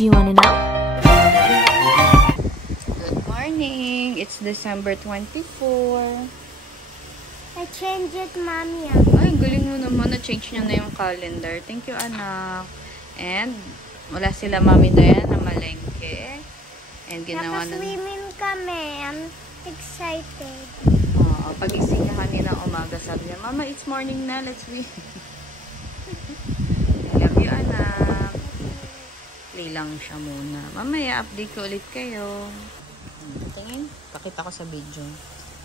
Do you wanna know? Good morning! It's December 24. I changed it, Mommy. Ay, galing mo naman. Na-change nyo na yung calendar. Thank you, anak. And, wala sila Mami Dayan na malengke. And ginawa na... Nakaswimming kami. I'm excited. Oo, pag-ising niya kanina umaga, sabi niya, Mama, it's morning na. Let's swim. Love you, anak. Play lang siya muna. Mamaya, update ko ulit kayo. Tingin, pakita ko sa video.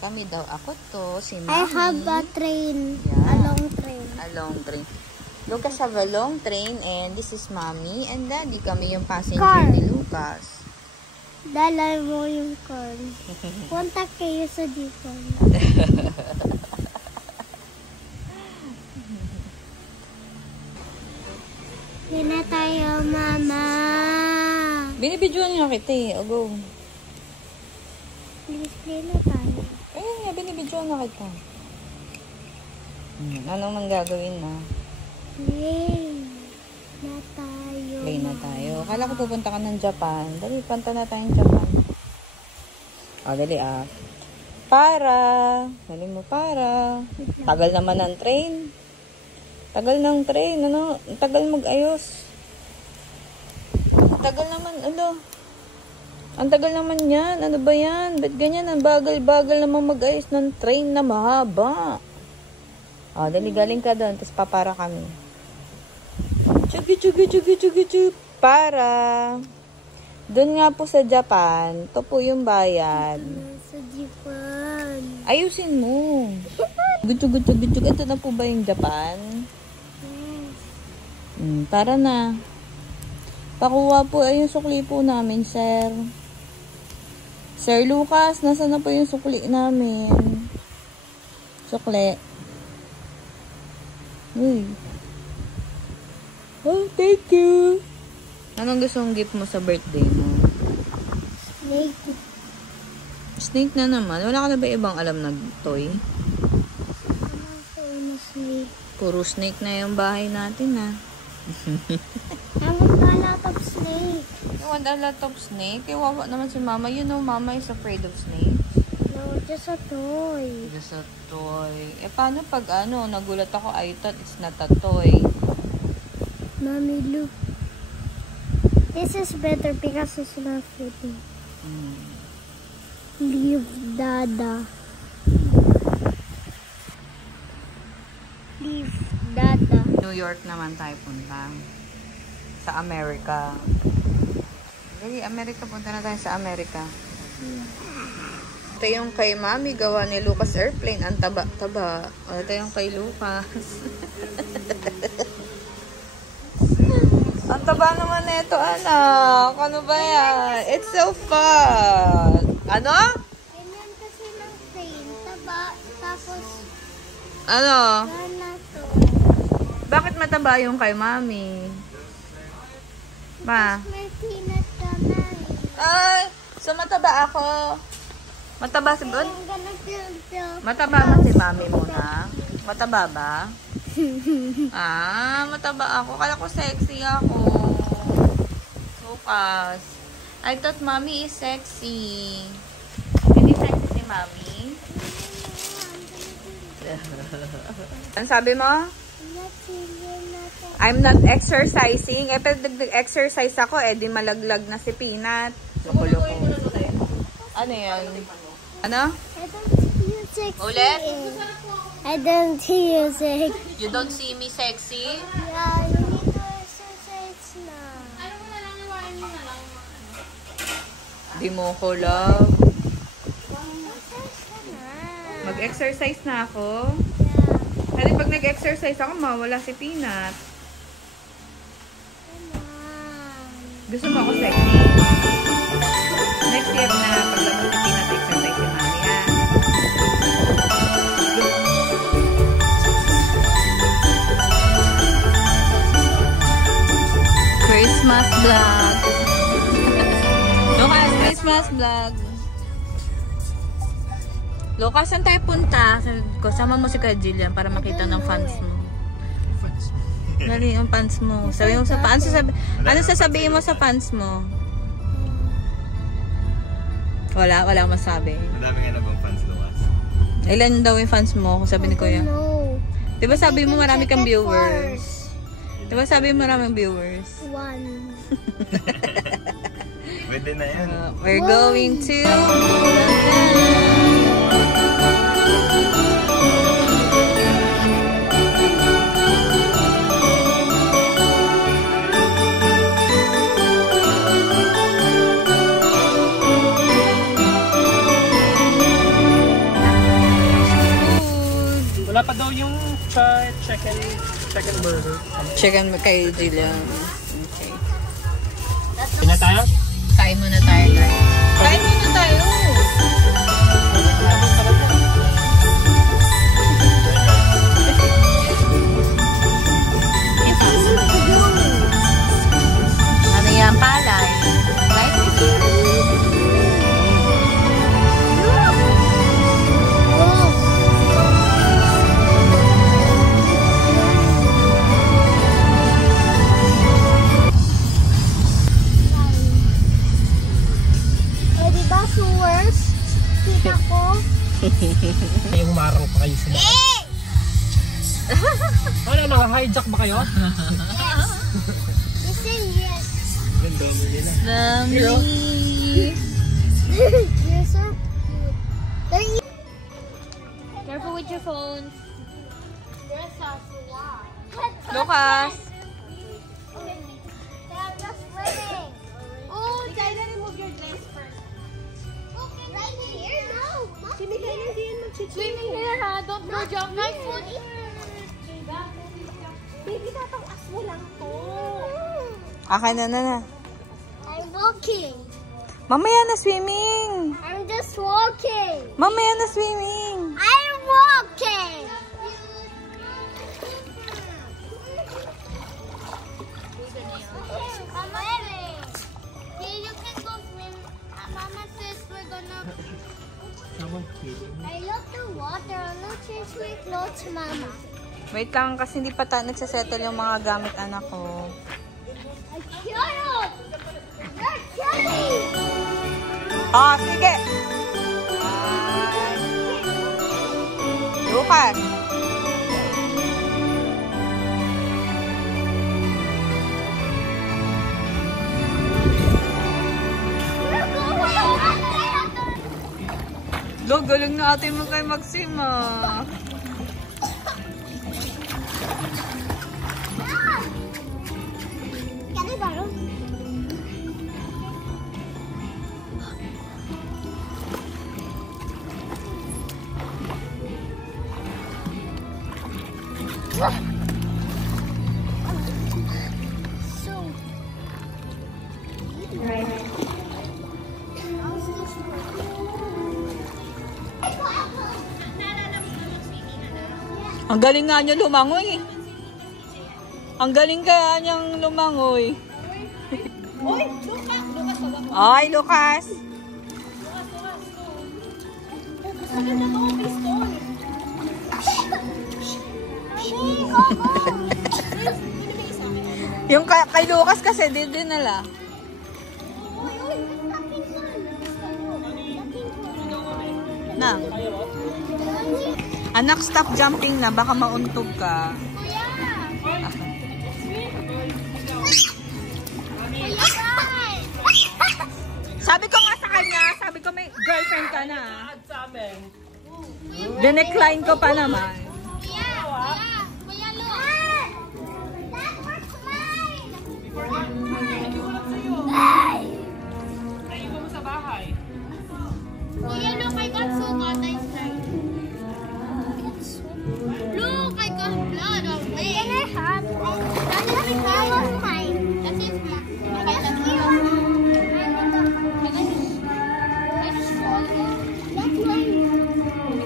Kami daw, ako to, si Mami. I have a train. Yeah. A long train. A long train. Lucas have a long train and this is Mommy and Daddy. Kami yung passenger Car. ni Lucas. Dala mo yung car. Punta kayo sa dipon. Hindi na tayo, Mama. Binibidyoan nga kita eh. O go. Please, play na tayo. Ayun nga, binibidyoan nga kita. Anong nang gagawin na? Play na tayo. Play na tayo. Akala ko pupunta ka ng Japan. Dali, punta na tayong Japan. O, dali ah. Para. Dali mo para. Tagal naman ng train. Tagal ng train. Ano? Tagal mag-ayos. Tagal naman. Ano? Ang tagal naman yan. Ano ba yan? Ba't ganyan? Ang bagal-bagal naman mag-ayos ng train na mahaba. O, dali galing ka doon. Tapos papara kami. Chugi. Para. Doon nga po sa Japan. Ito po yung bayad. Sa Japan. Ayusin mo. Gutug. Ito na po ba yung Japan? Yes. Tara na. Pakuha po ay yung sukli po namin, sir. Sir Lucas, nasa na po yung sukli namin? Sukli. Uy. Oh, thank you. Anong gusto mong gift mo sa birthday mo? Snake. Snake na naman. Wala ka na ba ibang alam na toy? Ano snake? Puro snake na yung bahay natin, ha? I want a lot of snake. You want a lot of snake? Kawawa naman si Mama. You know, Mama is afraid of snake. No, just a toy. Just a toy. Eh, paano pag ano, nagulat ako, I thought it's not a toy. Mommy, look. This is better because it's not fitting. Leave Dada. Leave Dada. New York naman tayo punta. Sa America. Really, America. Punta na tayo sa America. Ito yung kay Mami, gawa ni Lucas Airplane. Ang taba-taba. Ito yung kay Lucas. Ang taba naman nito, anak. Ano ba yan? It's so fun. Ano? Ganyan kasi ng train. Taba, tapos Ano? gana to. Bakit mataba yung kay Mami? Ma? May peanut naman. Ay! So mataba ako. Mataba si Bon? I'm gonna feel Mataba ba si Mami muna? Mataba ba? Mataba ako. Kala ko sexy ako. Lucas. I thought Mommy is sexy. Hindi sexy si Mami? Ano sabi mo? I'm not exercising. Eh, pag nag-exercise ako, eh, di malaglag na si Peanut. Loko-loko. Ano yan? Ano? I don't see you sexy. Ulit? I don't see you sexy. You don't see me sexy? Yeah, you need to exercise na. Di mo ko love. Na. Mag-exercise na ako. Yeah. Kasi pag nag-exercise ako, mawala si Peanut. Come on. Gusto mo ako sexy? Next year na paglabas ni Peanut, exercise si Mami, ha? Christmas vlog. Lucas, Christmas vlog. Lucas, saan tayo punta? Kasama mo si Kuya Jillian para makita ng fans mo. Dali, yung fans mo. Sabi mo sa fans. Ano sasabihin mo sa fans mo? Wala kang masabi. Madami nga na bang fans, Lucas? Ilan daw yung fans mo? Sabi ni Kuya. No. Diba sabi mo marami kang viewers? Diba sabi mo maraming viewers? 1. Pwede na yan. We're going to... Wala pa daw yung chicken burger. Chicken kay Jillian. Okay. Kain na tayo? Kain muna tayo, guys. Kain muna tayo! Ano yan, palay? Right? Diba, sewers? Kita ko. May umarang pa kayo sa mga. Ano, naka-hijack ba kayo? You say yes. Ang dami nila. Dami! You're so cute. Careful with your phones. You're so sweet. Lucas! They're just swimming. Oh, try to remove your dress first. Okay, right here. No. Swimming here ha, don't go jump my foot. Baby, tatawas mo lang to. Akin na. I'm walking. Mamaya na swimming! I'm just walking. Mamaya na swimming! I'm walking. Mama, hey, you can go swim. Mama says we're gonna. I love the water. I'm not change my clothes, Mama. Wait lang, kasi hindi pa nagsasettle yung mga gamit anak ko. I killed. You're killing. Ah, sige! Lucas! Lo, galing na atin mo kay Maxima. Can I borrow? So. Ang galing nga niya lumangoy. Ang galing kaya niyang lumangoy. Ay, Lucas! Yung kay Lucas kasi din nala. Na. Anak, stop jumping na. Baka mauntog ka. Sabi ko nga sa kanya, sabi ko may girlfriend ka na. Dinecline ko pa naman. Ayun mo sa bahay. Kuya, look, I got so got ice cream. Look, I got blood on me. Can I have? That was mine. That is my. That's mine.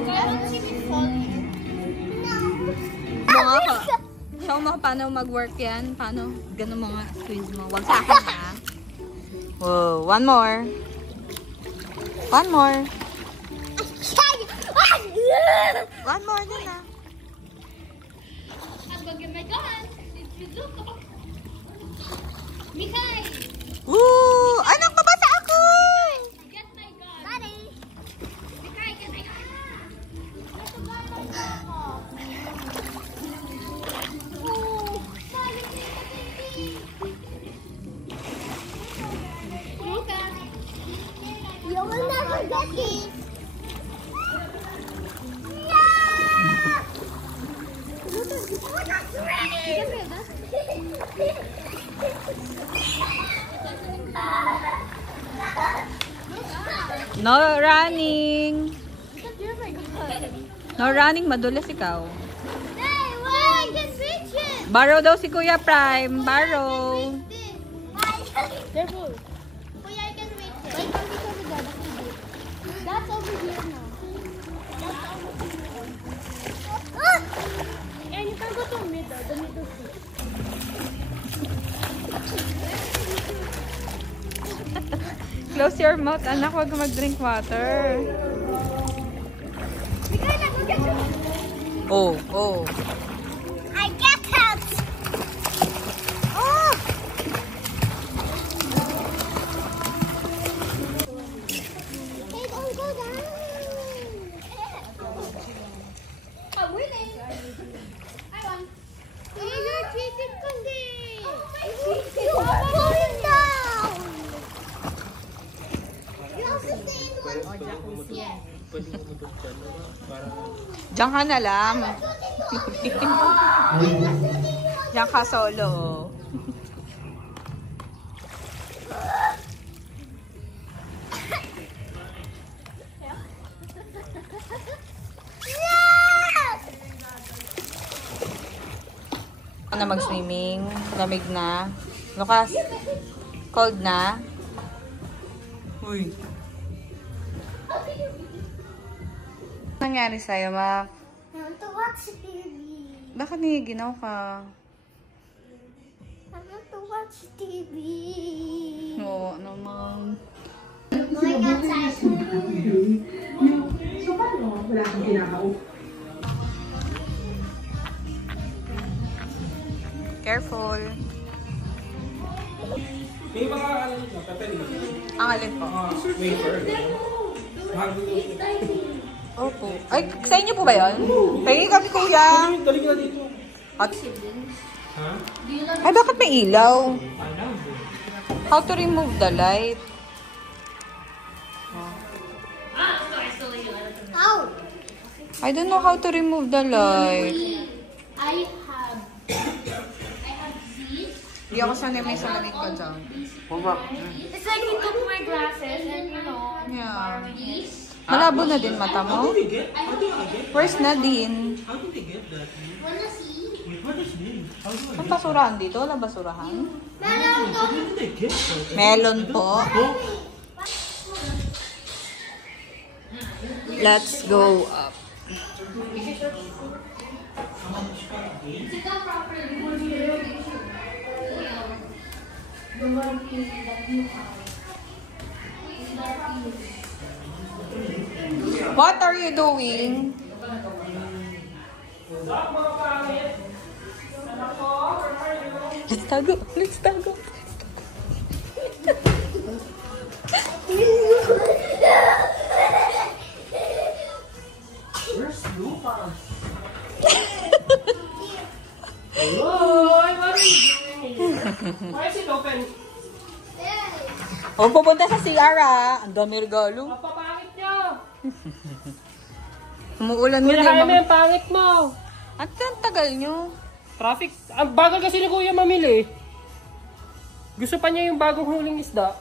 I don't see me falling. Mga ka. Show mo paano mag-work yan. Paano? Ganun mga squeeze mo. Wag sa akin ha. Whoa, one more. One more. One more din ha. go get my gun. It's Mizuko. Mikay! Woo! Anak, babasa ako! Get my gun. Daddy! Mikay, get my gun. Get the gun. Oh, sorry, baby. You will never get this. No running. No running, madulas ikaw. Hey, wait, I can reach it. Borrow daw si Kuya Prime. Borrow. Careful. Kuya, I can reach it. Wait, come over there. That's over here now. That's over here. Ah! And you can go to the middle seat. Close your mouth, anak. Huwag mag-drink water. Oh, oh. I get it. Oh. Hey, don't go down. I'm winning. I won. Hey, you're cheating kasi. You are falling down. You also stay in one. Yes. Diyan ka na lang. Diyan ka solo. Na mag-swimming. Lamig na. Lucas, cold na. Uy. Ano nangyari sa'yo, ma? I want to watch TV. Bakit niginaw ka? I want to watch TV. Oo, naman. Going outside. So, paano? Wala kang kinakaw. Careful. May mga ano dito, pepperoni. Ang alin po? Wafer. Opo. Ay, sa inyo po ba yun? Pagi kami, kuya. Dali ka dito. At, Ha? ay, bakit may ilaw? Alam. How to remove the light? Ow! I don't know how to remove the light. I have these. Hindi ako sanay may salamin ka dyan. It's like he took my glasses and you know, Yeah. these. Malabo na din mata mo? Where's Nadine? How did they get that? Wanna see? What is this? How do Ang basurahan dito? Wala basurahan? Meron did they get that? Melon po. Let's go up. What are you doing? Let's tago. Let's tago. Where's Lucas? Hello! What are you doing? Why is it open? O, pupunta sa CR ah. Ang dami regalo. Papapangit niyo! Umuulan Kuya yun Jaime, eh. ang pangit mo! At ang tagal nyo. Traffic. Ang bagal kasi ni Kuya mamili. Gusto pa niya yung bagong huling isda.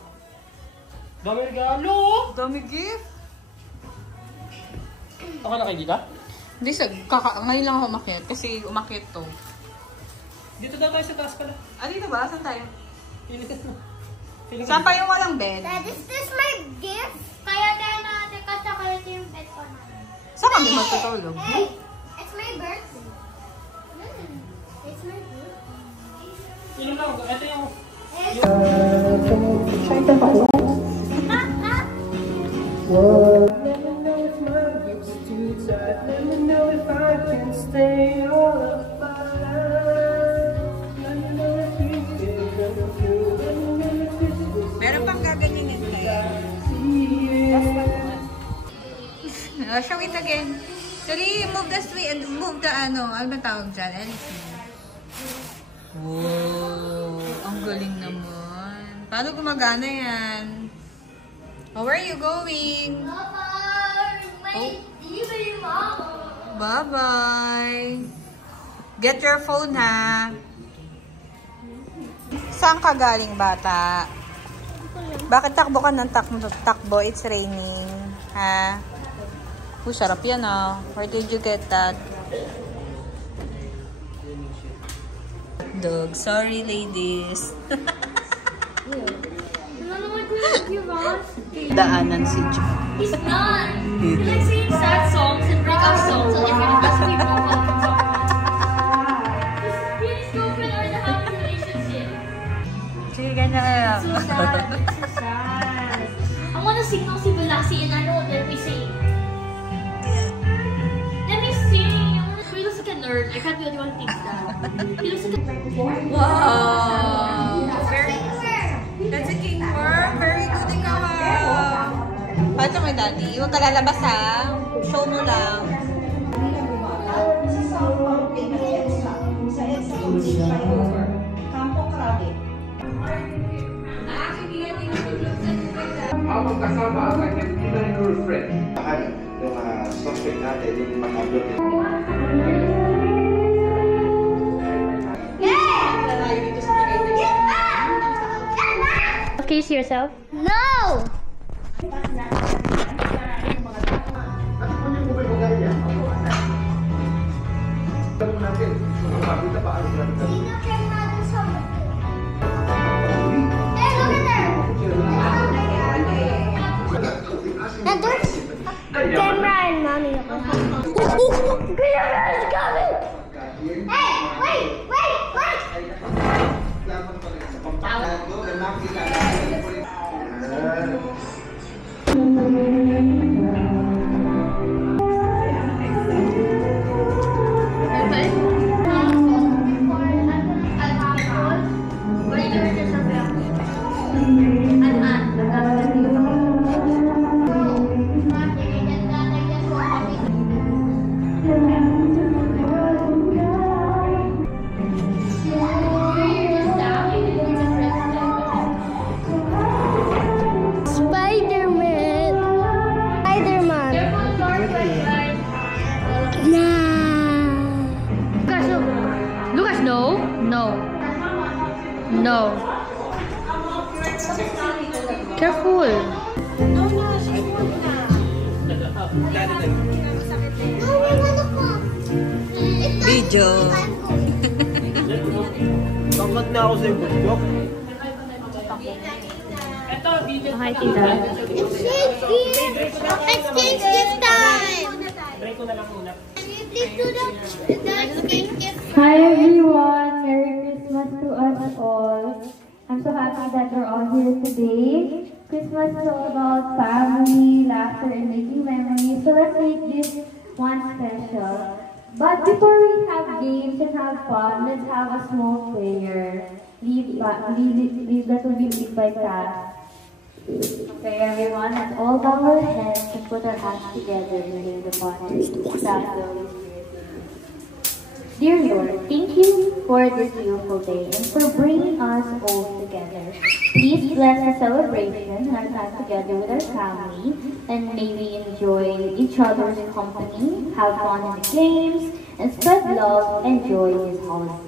Dami regalo! Dami gift. Okay na kayo dito? Hindi, ngayon lang ako umakyat. Kasi umakyat to. Dito daw tayo sa taas pala. Ah, dito ba? Saan tayo? Pilitin mo. Saan pa yung walang bed? Dad, is this my gift? Kaya tayo natin kasi kaya ito yung bed ko na. Saan kami matutulog? Hey, it's my birthday. It's my birthday. Inom lang. Ito yung... Let me know if my lips too tight. Let me know if I can stay all up. show it again. Actually, move the swing, move the ano ba tawag dyan? Anything. Wow, ang galing naman. Paano gumagana yan? Oh, where are you going? Bye-bye. Get your phone, ha? Saan ka galing, bata? Bakit takbo ka ng takbo? It's raining. Ha? Sarap yan, ah. Where did you get that? Dog. Sorry, ladies. Daanan si Jo. He's not. He likes singing sad songs and breakup songs. So if you're the best people, welcome to his girlfriend are in a happy relationship. Sige, ganyan kaya. So sad. It's so sad. I wanna sing ng si Balasi and I know let me sing. Let me sing. He looks like a nerd. I can't be the only one who thinks that. He looks like a Wow! That's a king worm. Very good ikaw, ha. Paano may daddy? Huwag ka lalabas, ha. Show mo lang. Habang kasama ang kanyang kanyang girlfriend. Yung suspect natin, yung mag-upload nito. Can you see yourself? No! Camera and mommy. Camera is coming! Hey! Wait! Lucas, no. Careful. Video. Tangkad na ako sa yung bundok. Hi, tita. It's gift time! Please do the gift. Hi everyone, Merry Christmas to us all. I'm so happy that we're all here today. Christmas is all about family, laughter, and making memories. So let's make this one special. But before we have games and have fun, let's have a small prayer. That will be lead by Kat. Okay, everyone, let's all bow our heads and put our hands together and hear the Father, Son, and Holy Spirit. Dear Lord, thank you for this beautiful day and for bringing us all together. Please bless the celebration and our time together with our family, and may we enjoy each other's company, have fun in the games, and spread love and joy this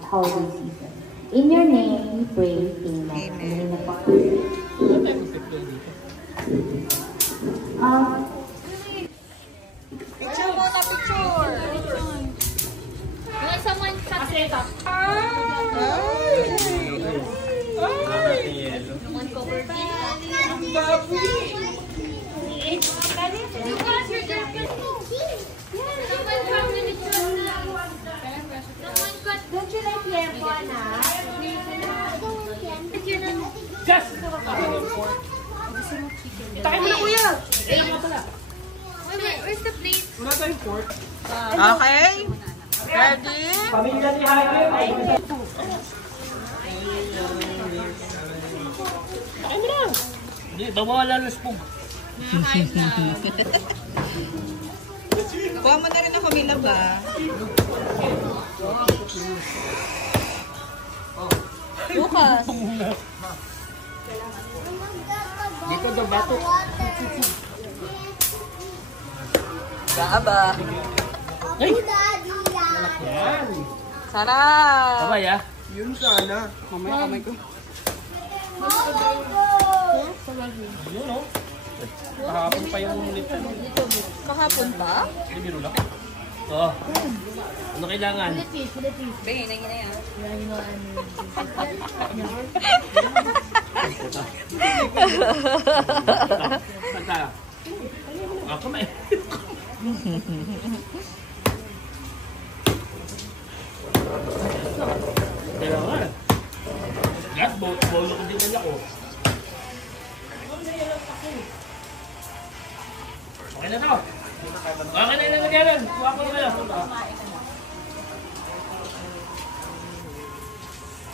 holiday season. In your name we pray, Amen. In the name of the Father. Picture muna, picture. When someone cuts it up. Someone covered it. Lucas, you're just someone dropped in it. Someone cut. Don't you like Lepona? Gas! Itakay mo na, kuya! Ayun mo pala. Where's the plate? Wala tayong pork. Okay? Ready? Pamilya ni Jaime. Itakay mo na! Hindi, bawala ng spog. Kuha mo na rin ako Mila ba? Lucas. Dito daw bato. Gaba. Ay! Yan! Sarap. Babay ah. Yun sana. Mamaya kamay ko. Yun no? Kahapon pa yung lipton. Kahapon pa? Hindi biro lang. Oo. Ano kailangan? Bingin na yun na yan. Santa. Ako may. Kailangan. Gas, bolo ko din ako. Okay na to. Okay na yung nagyanan. Kuha ko na kayo.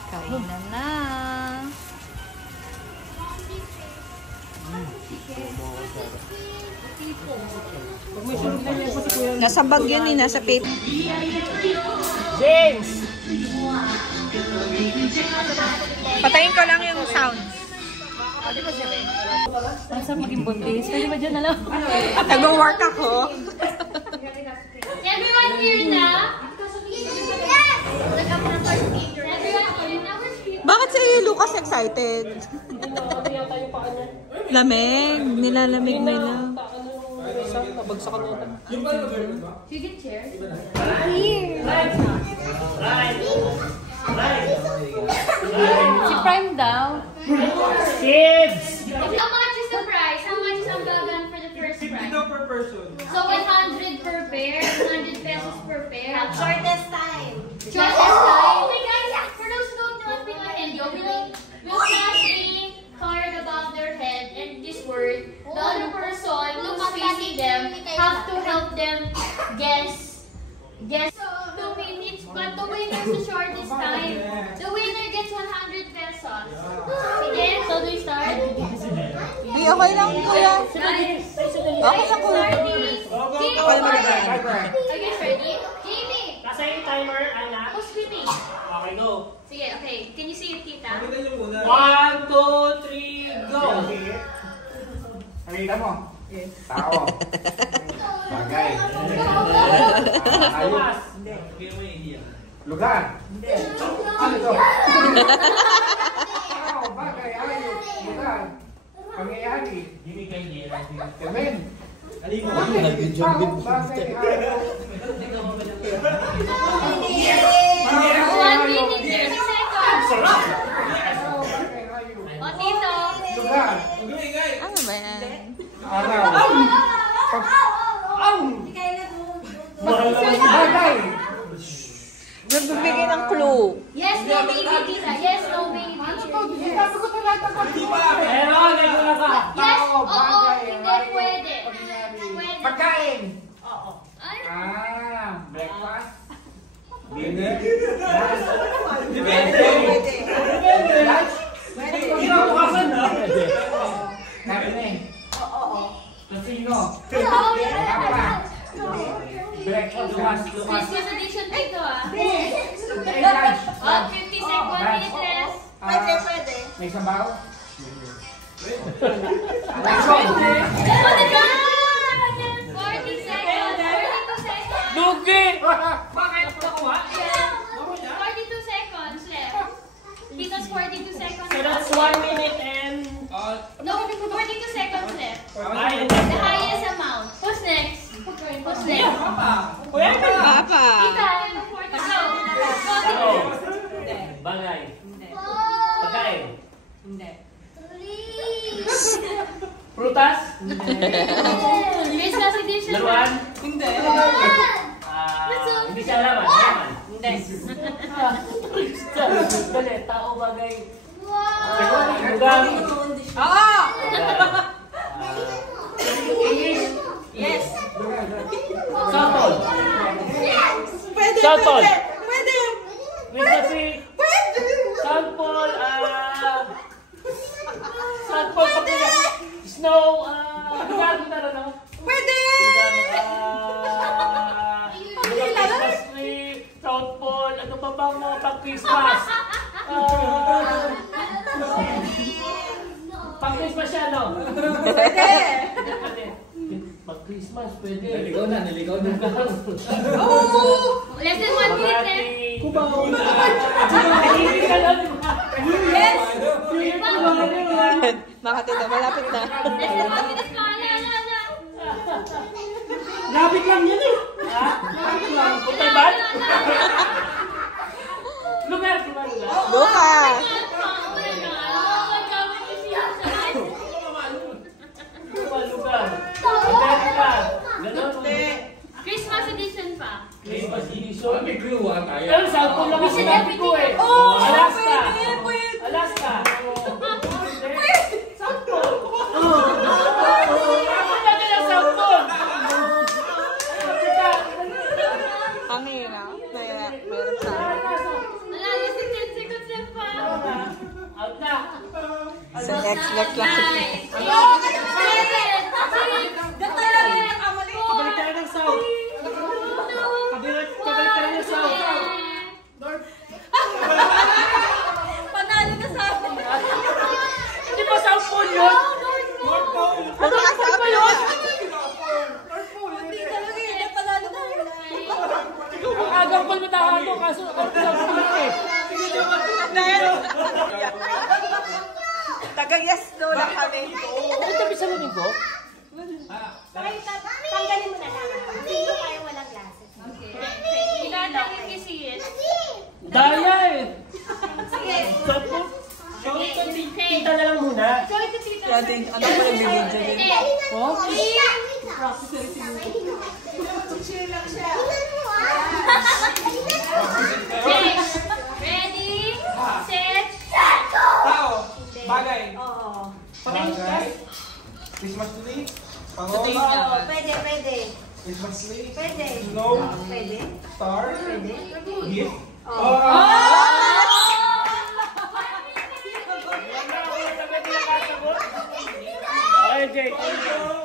Kainan na. Nasa bag yun eh, nasa paper. James! Patayin ko lang yung sound. Saan maging buntis? Pwede ba dyan na lang? Nag-work ako. Everyone here na? Yes! Everyone here na? Bakit si Lucas excited? Lamig. Nilalamig na lang. Nabagsakan mo ito. You get chairs? Si Prime daw. Kids! How much is the price? How much is ang bagan for the first prize? Per person. So 100 per pair, 100 pesos per pair. Shortest time. Shortest time. Okay guys, for those who don't know what's being ahead, we'll flash a card above their head and this word. The other person who's facing them have to help them guess 2 minutes, but the winner is the shortest time. The winner gets 100 pesos. Sige, so do we start? Uy, okay lang kuya. Guys, Okay lang kuya. Jamie, Okay lang kuya. are you ready? Jamie, Nasa yung timer, anak. who's swimming? Okay, go. Sige, okay. Can you see it, tita? 1, 2, 3, go! Nakita mo? Tao. Bagay. Tomas! Lugar. Ano ito? Tao, bagay, ayos, lugar. Pangyayari. Amen. Bakit? Tao, bagay, ayos. 1 minute, 30 seconds. Tao, bagay, ayos. O, tito. Lugar. Ano ba yan? Araw. Bagay. Nagbibigay ng clue. Yes, no, baby, tita. Yes, no, baby. Meron, may gula ka. Yes, oo, hindi pwede. Pwede. Pagkain. Ay, Breakfast. Kinabukasan na. Karne. Tocino. Breakfast. Christmas edition dito, ah. Lunch. O, 50 seconds, minute less. May sabaw. Oh, the God! 40 seconds. 42 seconds. Lugi! Bakit? Nakuha? 42 seconds left. Tito's 42 seconds So that's left. 1 minute and... No, 42 seconds left. Ay, The highest amount. Who's next? Who's next? Kuya ka! Papa. Tita, yung 40. Go. Ano? Bagay. Pagkain. Prutas? Christmas edition. Laruan? Hindi. Hindi siya laman. Laman. Hindi. Dali, tao bagay. Wow. Lugar. Oo! English. Yes. Sample. Pwede, Sample. pwede. Pwede. With the three. Sample. Sample. Snow. Lugar. Lugar. Pwede. Lugar. pang Christmas. Pang Christmas siya, no? Pwede! Pag Christmas, pwede. Naligaw na. Less than 1 minute left. Kubaw na. Hindi ka lang, di ba? Yes! Less Makatita, malapit na. than 1 minute pa. Lapit lang yan eh. Ha? Lapit lang. Punta ba? Lugar. Lucas! Lugar. Amerika. Ganon. Christmas edition pa. Christmas edition. May clue tayo. Pero sample lang ang sinabi ko eh. Alaska. Alaska. Sample. Wala na lang sample. Ang hirap. Meron sa akin. Wala, less than 10 seconds left pa. Out na. So, next lang. Kabalik tayo ng south. Kabalik tayo ng south. Panalo na sa akin. Hindi ba south pole yun? Ano ka sa akin yun? Hindi talaga eh. Panalo na yun. Ang agang pole matahado kaso south pole eh. Taga-yes daw lang kami. Ano tabi sa lumin ko? Tanggalin mo na lang. Sino kayo walang glasses? Ilalagay kasi yun. Daya eh. Sige. South pole? Kita na lang muna. Sorry to tita. Ano pa nagbibidyo din? Oh? Ready, set, Tao. Bagay. Oo. Christmas tree. Pwede. Christmas tree. Pwede. Snow. Pwede. Star. Pwede. Gift. Okay, Jake.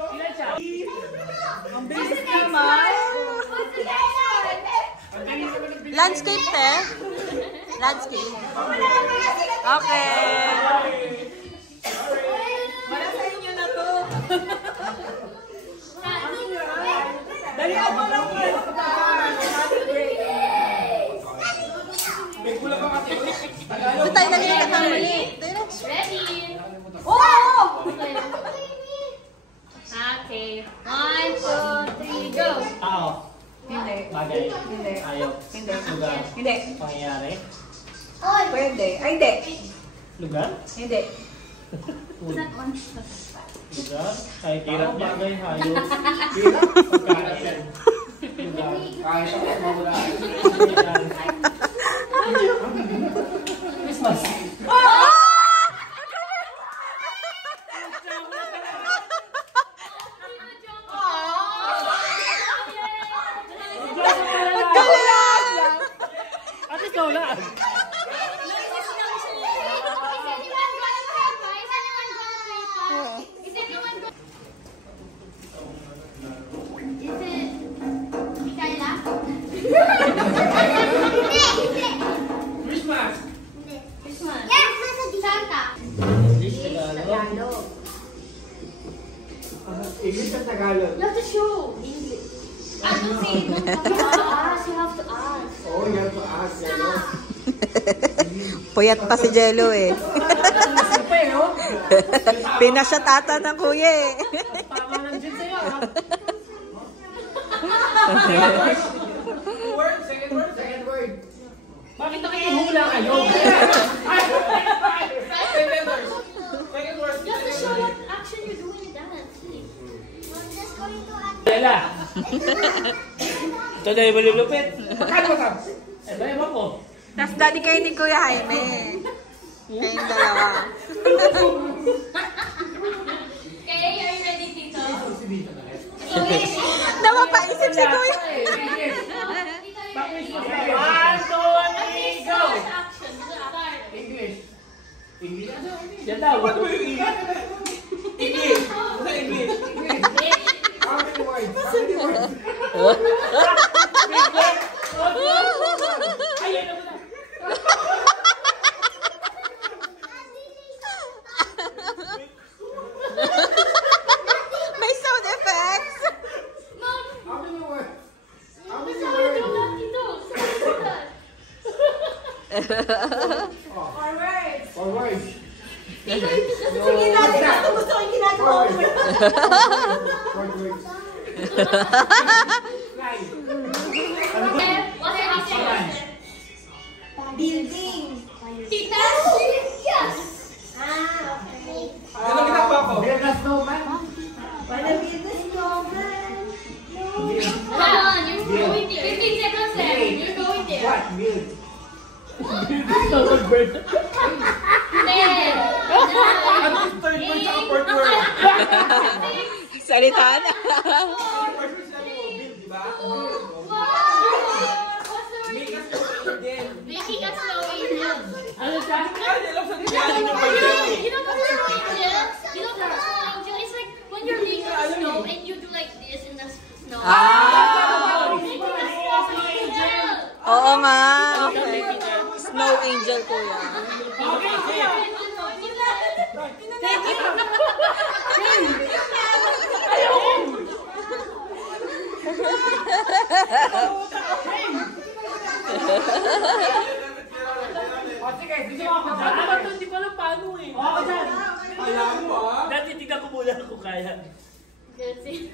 Ilan siya? Ang bilis naman. Landscape, te? Landscape. Okay. Wala sa inyo na to. Dali ako lang po. Ito tayo dali na kamali. ready. Oh! Okay, 1, 2, 3, go. Tao. Hindi. Bagay. Hindi. Ayaw. Hindi. Lugar. Hindi. Pangyayari. Pwede. Ay, hindi. Lugar. Hindi. Lugar. Kahit tao, bagay, hayop. Pagkain. Lugar. Kaya siya mawala. Christmas. At least wala. Christmas. English, Tagalog. English at Tagalog. You have to show English. You have to ask. Oh, you have to ask. Puyat pa si Jello eh. Pinasyatata ng kuya eh. Tama lang din sa'yo, ha? Second word. Bakit nakikihula kayo? Second word. You have to show what action you do when you dance. Dela. Ito na yung malulupit. Magkano ba, Tabs? Ito, ewan ko. Tapos daddy kayo ni Kuya Jaime. Kayong dalawa. Okay, are you ready, Tito? Napapaisip si Kuya. Bakit mo sila? 1, 2, 3, go! Action, start. English. English. Yan daw. Ano ba yung English? English. Ano English? English. How many words? How many words? Ayun na mo na. Forward. Sige natin, gusto ko yung ginagawa mo. Forward. Slide. What's the next? Building. Tita? Yes! Okay. Ano ginagawa ko? Build a snowman. Wanna build a snowman? Hold on, you're going there. 15 seconds left. You're going there. What? Build. Third word sa fourth word. Salita na. First word sinabi mo, build, di ba? Make us go again. Making us snow angel. Ay, alam sa You know what's snow angel? You know what's snow angel? It's like when you're making snow and you do like this in the snow. Making us snow angel. Oo nga. Okay. Snow angel ko yan. Hindi ko alam paano eh. Ako dyan. Alam mo ah. Dati tignan ko muna kung kaya. That's it.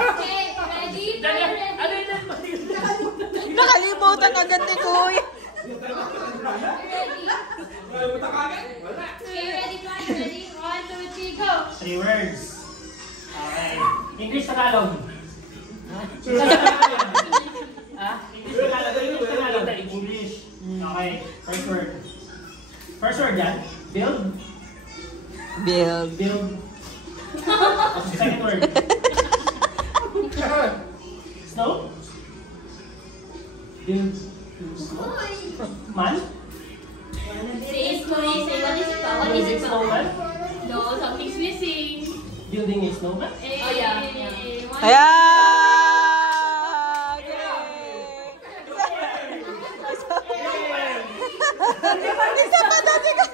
Okay, ready? Ano yun? Nakalimutan agad ni Kuya. Ready? Okay, ready, guys? Ready? 1, 2, 3, go! 3 words. Okay. English, Tagalog. Ha? English, Tagalog. English. Okay. First word. First word yan. Build. Build. Build. Second word. Snow. Build. Snow. Man. Say what is it? Snowman. No, something's missing. Building a snowman. Oh, yeah. Ayan! Isa pa dati ka.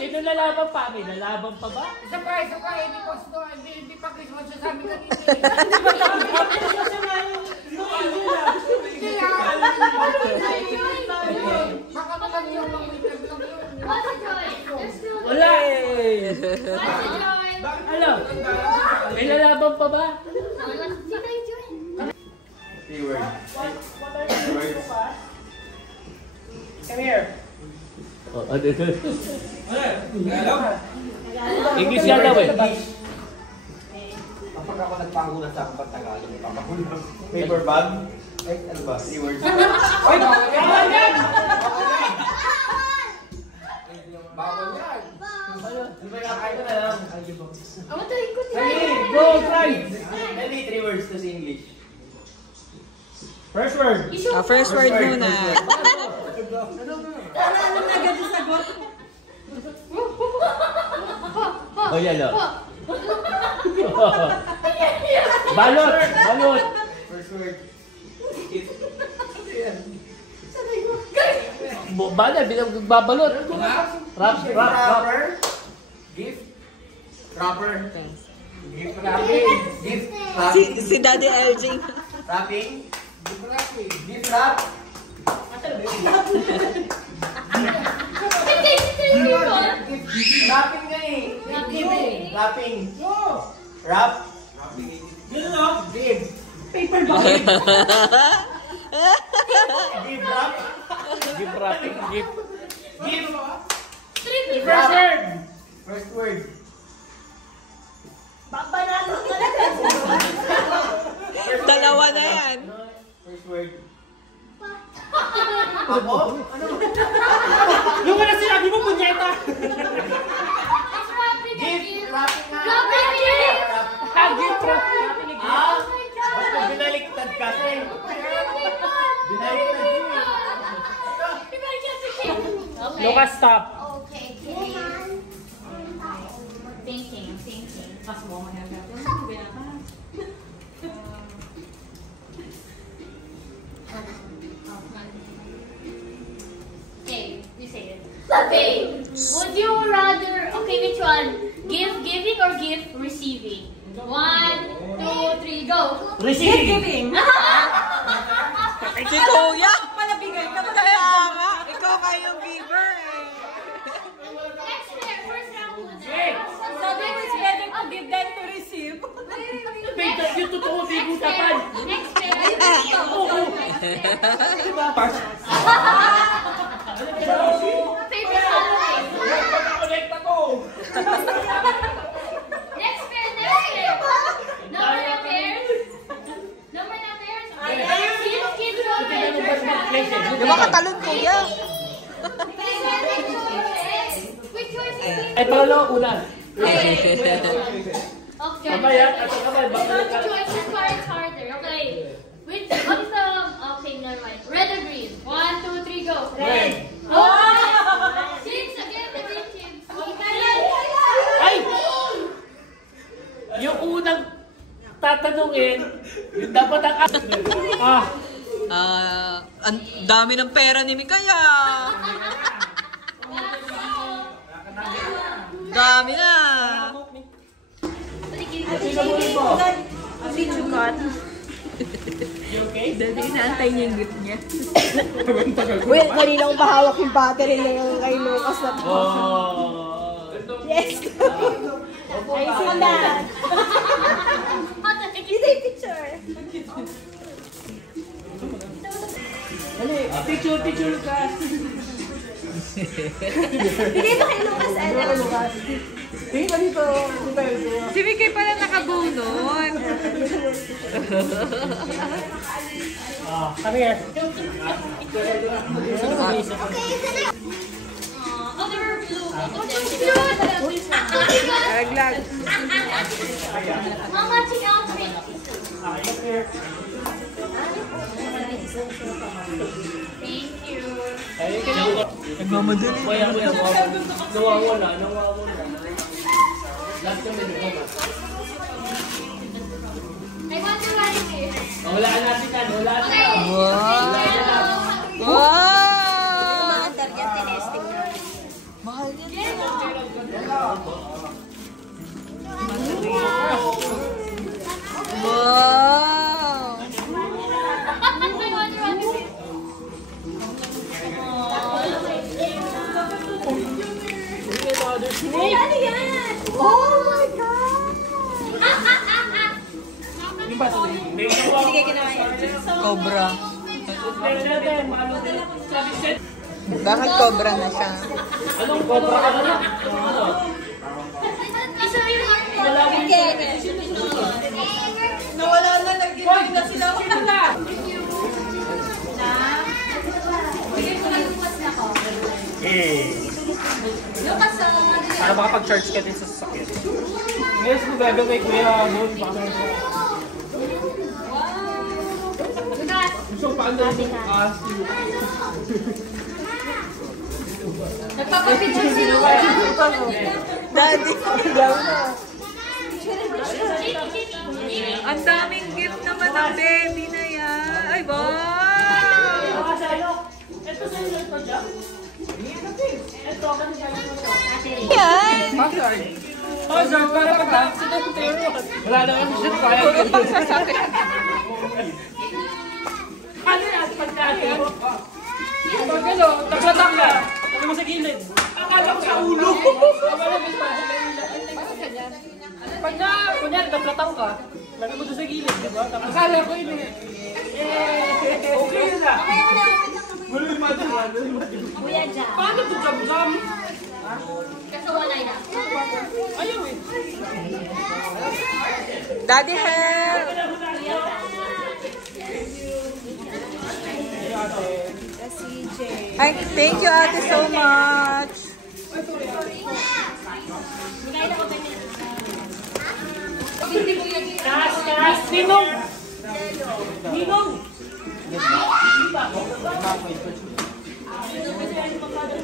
Sino lalaban pa? May lalaban pa ba? Isa pa, hindi ko snow. Hindi pa Christmas siya sa amin kanina. Baka naman yung mga winter lang yun. What's the joy? There's still Wala eh! What's the joy? Ano? May lalaban pa ba? Sino yung joy? 3 words. Come here. Oh, ano? Alam? English yan daw eh. Kapag ako nagpangunan sa akong Tagalog, papakulang. Paper bag. Ay, ano ba? 3 words. Ay, bawal yan! Bawal yan! Ano ba nakakain ko na lang? Sige, go, try! Maybe 3 words to English. First word. First word muna. Oh, yan o. Balot! Balot! First word. Bala, binagbabalot. Wrap, wrap, wrap. Wrapper. Gift. Wrapper. Gift wrapping. Gift wrapping. Si Daddy LJ. Wrapping. Gift wrap. Wrapping nga eh. Gift. Wrapping. Wrap. Yun o. Gift. Paper bag. Gift wrap. Gift wrapping, gift. Gift. First word. First word. Dalawa na yan. First word. Ako? Ano? Yung wala sinabi mo, punyeta. Gift wrapping nga. Gift wrapping. Ah? Basta binaliktad kasi. Binaliktad yun. Lucas, stop. Okay. Thinking. Mas mo mahirap. Okay. Would you rather? Okay, which one? Giving or gift receiving? 1, 2, 3, go. Receiving. Si Kuya! Palabigay ka ba? Kaya nga, ikaw kayong giver eh. Next pair, first round muna. Sabi mo, it's better to give than to receive. Yung totoo, di butapan. Next pair. Favorite holiday. Connect ako. Next pair, next pair. Number of pairs. Number of pairs. Keep going. First round. Di ba katalon, Kuya? Quick choice. Ay, pangalawa, una. Okay. Mamaya, at kamay, bakit ka? Choices are harder. Okay. Which what's the okay, never mind. Red or green? 1, 2, 3, go. Red. Oh! Chips again, the green chips. Ay! Yung unang tatanungin, yung dapat ang... Ang dami ng pera ni Mikaya. Dami na. Si Chukat. Dati inaantay niya yung gift niya. Well, kanina ko mahawak yung battery na yung kay Lucas na to. Yes! I see that! Kita yung picture! Picture ka. Bigay ba kay Lucas, ano? Tingin pa dito. Si Mikay pala nakabunot. Come here. Other blue. Laglag. Mama, check out me. Thank you. Nagmamadali. Kuya, nawawala. Lahat kami nagmama. I want to ride here. Walaan natin yan, walaan Okay. na. Wow! Wow! Mahal yan. Wow! I want to ride here. Ano yan? Oh my God! Sige, ginawa yan. Cobra. Bakit cobra na siya? Anong cobra ka na? Isa yung heart. Nawala na, nag-giving na sila. Para makapag-charge ka din sa sasakyan. Yes, magagawa kay Kuya Moon. Gusto ko paano yung Nagpapapicture si Lucas. Daddy. Ang daming gift naman ng baby na yan. Ay, wow! Ito sa inyo ito dyan? Ito, Yan! oh, sir, para pag-accident tayo. Wala na kami siya kaya. Ano yan? Pagkakit? Pag ano, naglatang ka. Ano mo sa gilid? Akala ko sa ulo. Pag na, kunyari, naglatang ka. Lagi mo doon sa gilid, di ba? Akala ko yun eh. Okay yun na. Wala yung madahan. Kuya Jam. Paano ito jam-jam? Kaso wala na. Ayaw eh. Daddy help! Ay, thank you ate so much. Kas, Ninong! Ninong!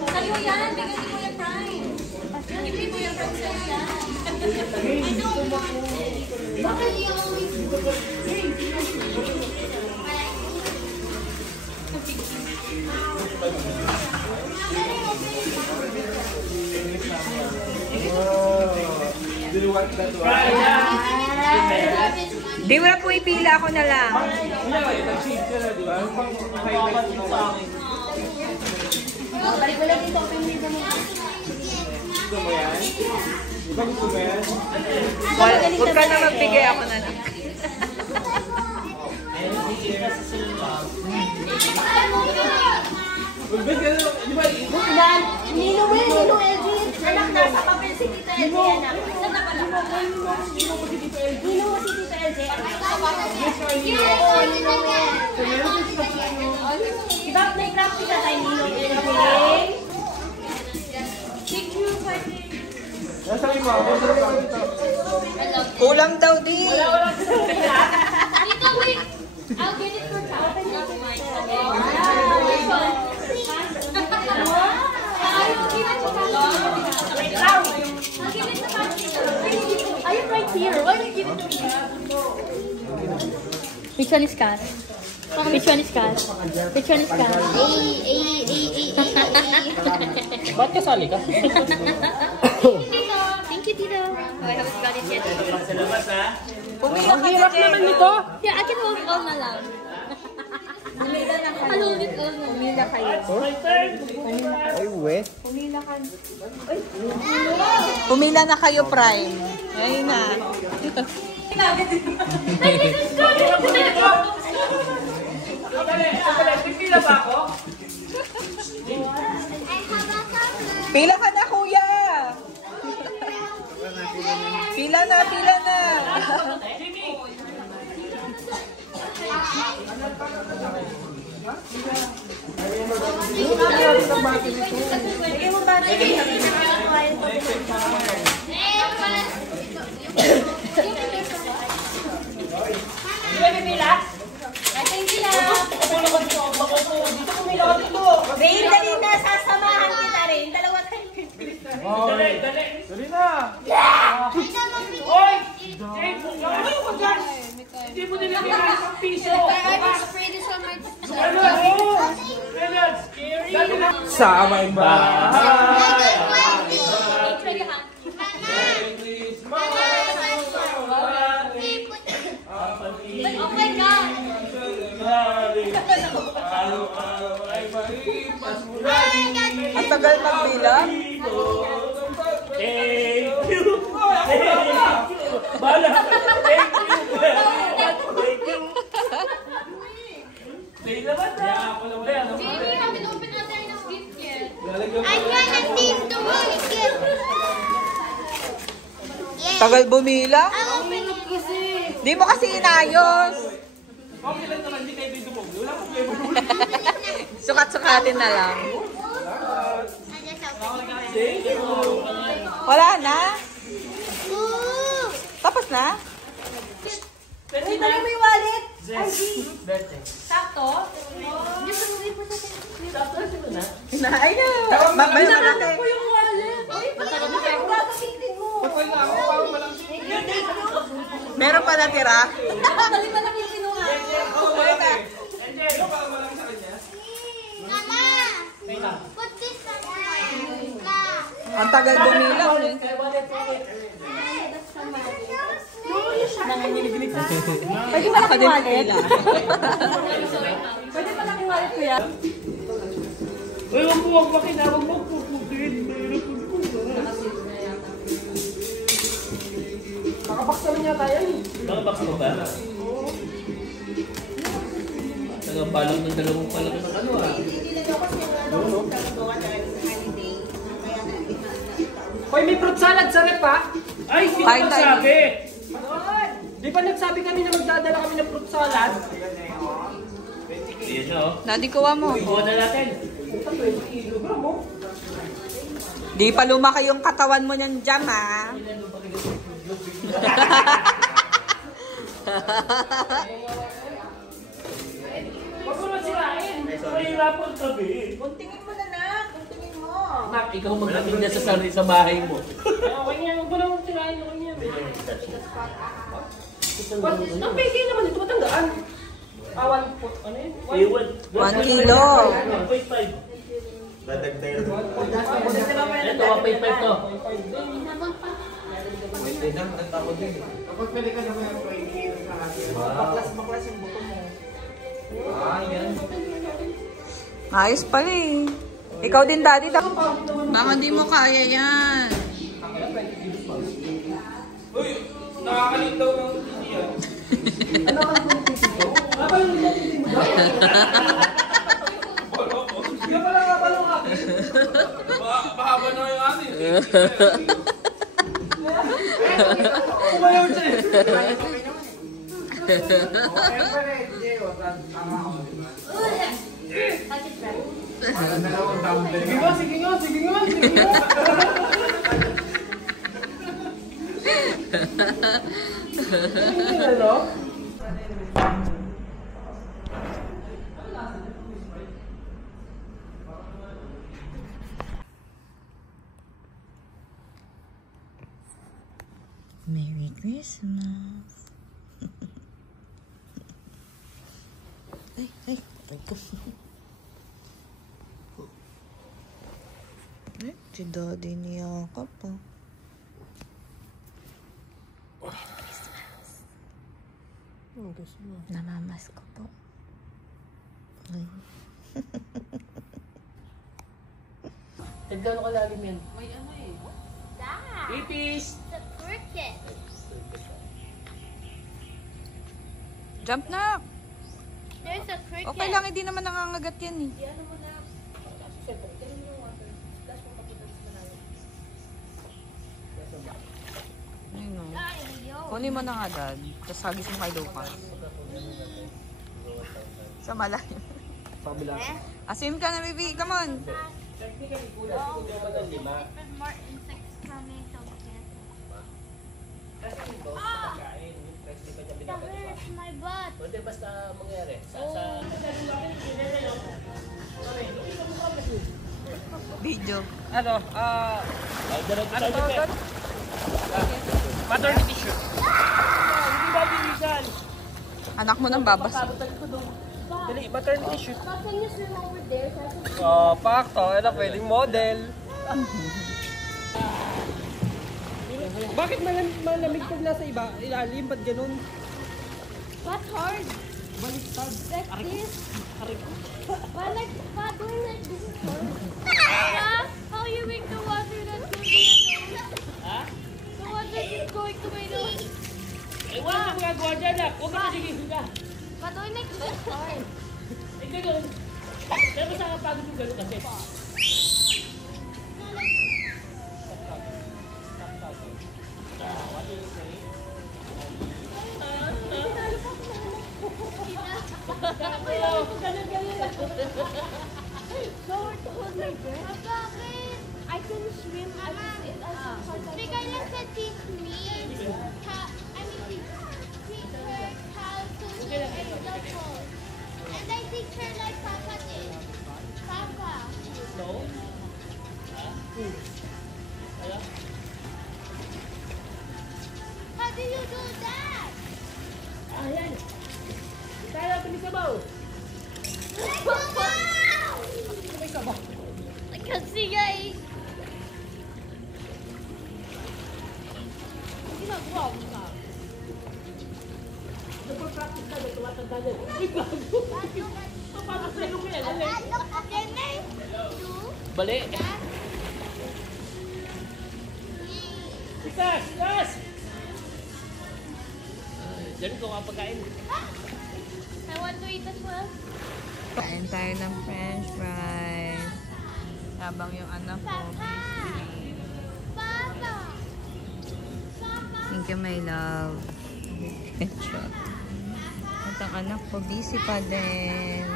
Sa'yo yan, bigay ni Kuya Prime. Bigay ni Kuya Prime sa'yo yan. Bakit yung... want that one? Di mo na po ipila, ako na lang. Nag-shade ka na, di ba? Highlight mo sa akin. Balik mo lang dito. Open dito mo. Gusto mo yan? Di ba gusto mo yan? Huwag ka na magbigay, ako na lang. Magbigay ka na, di ba? Nino LG. Anak, nasa papel si Tita LG. Anak. Saan na pala? Nino mo si Tita LG. Oo, Nino yan. Diba, may practice na tayo, Nino LG? Nasa mo ako. Kulang daw din. Tita, wait. I'll get it for Papa. Not mine. I'll give it to Papa. I am right here. Why don't you give it to me? Which one is Kat? Which one is Kat? Which one is Kat? Ba't kasali ka? Thank you, Tito. Oh, I haven't got it yet. Sa labas, ha? Pumila ka Hirap naman nito. Yeah, I can hold all na lang. I'll hold it all na lang. Pumila kayo. My turn. Ay, wet. Pumila na kayo, Prime. Ayun na. Pipila ba ako? Pila ka na, kuya. Pila na, pila na. Rain, dali na. Sasamahan kita rin. Dalawa tayo. Dali, dali. Dali na. Oy! Jake, ano ko dyan? Hindi mo nilagay ng isang piso. Spray this on my... Reynolds, scary. Sa may bahay. Try the hand. Oh my God. Ang tagal magpila. Thank you. Thank you. Bala. Thank you. Thank you. Say naman na. Jamie, you haven't opened Adarna's gift yet. I wanna see the one gift. Tagal bumila. Open it kasi. Di mo kasi inayos. Okay lang naman, hindi kayo dito mo. Wala ko kayo. Sukat-sukatin na lang. Wala na? Tapos na? Uy, dali mo yung wallet. Sakto? Ay na. Babay na natin. Yung wallet. Uy, patalo mo kayo. Gagamitin mo. Patay na ako, parang walang Meron pa natira? Dali pa lang yung kinuha. Mama! Put this on my... Ang tagal bumila. Pwede pa lang yung wallet. Pila. Pwede pa lang yung wallet, kuya. Uy, wag makinawag mo. Puputin. Nakabaks naman yata yan eh. Nakabaks mo ba? Nagabalong ng dalawang palaki ng ano ah. Hoy, may fruit salad sa rep ha? Ay, hindi Fine ko nagsabi. Di ba nagsabi kami na magdadala kami ng fruit salad? Ayan o. Nadi, kuha mo. Buwan na natin. Di pa lumaki yung katawan mo niyan, Jam, ha? Huwag mo masirain. Mahirapon sabi. Kuntingin mo na na. Kuntingin mo. Nak, ikaw magdating na sa bahay mo. Okay nga, huwag mo lang tirahin naman yan. Ang peke naman ito, matandaan. 1 foot, ano yun? 1 kilo. 1.5. Ito, 1.5 to. Ganyan, nagtapon din. Kapag pwede ka naman yung 20 kilos na kasi. Baklas yung buto mo. Yan. Ayos pala eh. Ikaw din, daddy. Baka di mo kaya yan. Uy, nakakalit daw ng titi yan. Ano ka ng titi mo? Ano yung titi mo daw? Hindi pala nga pala ng akin. Mahaba na yung atin. Kumayaw siya eh. Sige nga. Ano? Merry Christmas. Ay, si daddy niyakap pa. Namamas ko po. Ay. Tagdano ka lalim yan. May ano eh. Ipis! The cricket. Jump na! There's a cricket. Okay lang, hindi naman nangangagat yan eh. Ay no. Kunin mo na nga, Dad. Tapos hagis mo kay Lucas. Sa malalim. Asim ka na, baby. Come on. Technically, kulang naman ng 5. There's more insects coming, so we can't. Kasi ito, sa pagkain, hindi pa niya That binabalik. hurts my butt. Pwede basta mangyari. Video. Ano to? Maternity shoot. Hindi ba bilisan? Anak mo nang babas. Dali, maternity shoot. How can you swim over there? Pakto. Ano, pwedeng model. Bakit malamig pag nasa ilalim? Ba't ganun? What's hard? Baliktad. Like this? Why doing like this is hard? Yeah? How you make the water that's going to my nose? Ha? The water is going to my nose. Eh, wala kang magagawa dyan, ah. Huwag ka masigil ka. But doing like this is hard. Eh, ganun. Kaya basta kapagod yung ganun kasi. I can swim. Miguel can teach me how. I mean, teach her how to swim in the pool, and I teach her like Papa did. Papa. No? Ha? Ano? How do you do that? Yan. Kaya natin ni Sabaw. May Sabaw. I can see guys. Ginagawa mo ka. Nagpa-practice ka, tumatanda na. Uy, gago. Papapasaylo ko yan. Bali. Itas! Itas! Diyan ko nga pagkain. I want to eat as well. Kain tayo ng french fries. Habang yung anak ko, busy. Papa. Papa. Thank you, my love. Ketchup. At ang anak ko, busy pa din.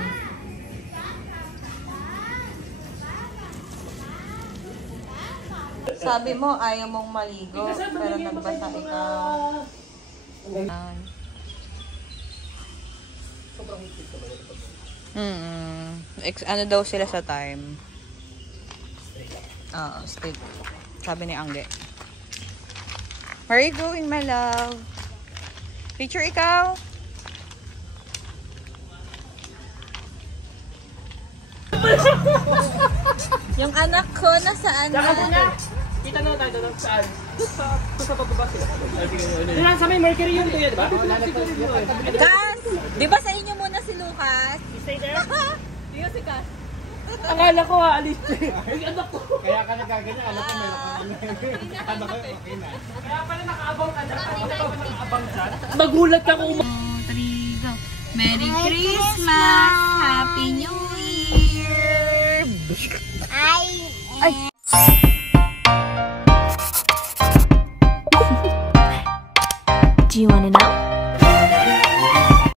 Sabi mo, ayaw mong maligo, pero nagbasa ikaw. Ano daw sila sa time? Stick. Sabi ni Angge. Where are you going, my love? Picture ikaw? Yung anak ko, nasaan na? Kita na tayo doon saan? Sa pababa sila. Diyan sa may Mercury yung tuya, di ba? Kas, di ba sa inyo muna si Lucas? Stay there? Di ba si Kas? Akala ko aalis siya. Ay, anak ko. Kaya ka nagkaganyan, alam ko meron ka ano ko, okay na. Kaya pala nakaabang ka dyan. Nakaabang dyan. Nagulat ka kung 3, go. Merry Christmas! Happy New Year! Ay! Do you want to know?